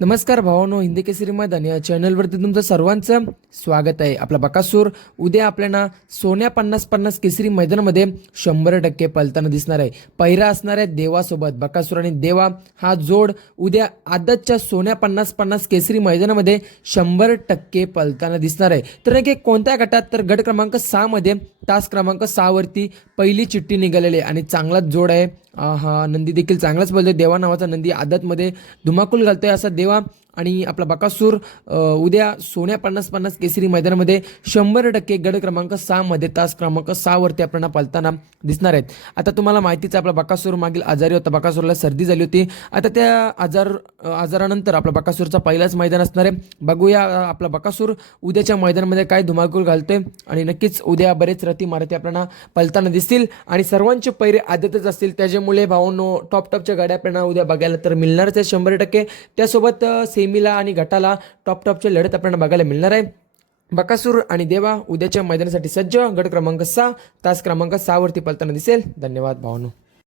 नमस्कार भावांनो, हिंदी केसरी मैदान या चॅनलवरती तुमचं सर्वांचं स्वागत आहे. आपला बकासूर उद्या आपल्याला सोन्या 50-50 केसरी मैदानामध्ये 100% पलताना दिसणार आहे. पहिरा असणार आहे देवासोबत. बकासूर आणि देवा हा जोड उद्या आदतच्या सोन्या 50-50 केसरी मैदानामध्ये 100% पलताना दिसणार आहे. तर नक्की कोणत्या गटात? तर गट क्रमांक 6 मध्ये तास क्रमांक 6 वरती पहिली चिठ्ठी निघालेली आहे आणि चांगलाच जोड आहे. हा नंदी देखील चांगलाच बोलतोय. देवा नावाचा नंदी आदतमध्ये धुमाकूल घालतोय असा देवा आणि आपला बकासूर उद्या सोन्या 50-50 केसरी मैदानामध्ये 100% गड क्रमांक 6 मध्ये तास क्रमांक 6 वरती आपल्याला पलताना दिसणार आहेत. आता तुम्हाला माहितीच आपला बकासूर मागील आजारी होता. बकासूरला सर्दी झाली होती. आता त्या आजारानंतर आपला बकासूरचा पहिलाच मैदान असणार आहे. बघूया आपला बकासूर उद्याच्या मैदानामध्ये काय धुमाकूल घालतोय आणि नक्कीच उद्या बरेच रती मारती आपल्याला पलताना दिसतील आणि सर्वांचे पैरे आदतच असतील. त्याच्यामुळे भावांनो टॉपच्या गाड्या आपल्याला उद्या बघायला तर मिळणारच आहे 100%. त्यासोबत सेमीला आणि गटाला टॉपचे लढत आपल्याला बघायला मिळणार आहे. बकासूर आणि देवा उद्याच्या मैदानासाठी सज्ज. गट क्रमांक 6 तास क्रमांक 6 वरती पलताना दिसेल. धन्यवाद भावांनो.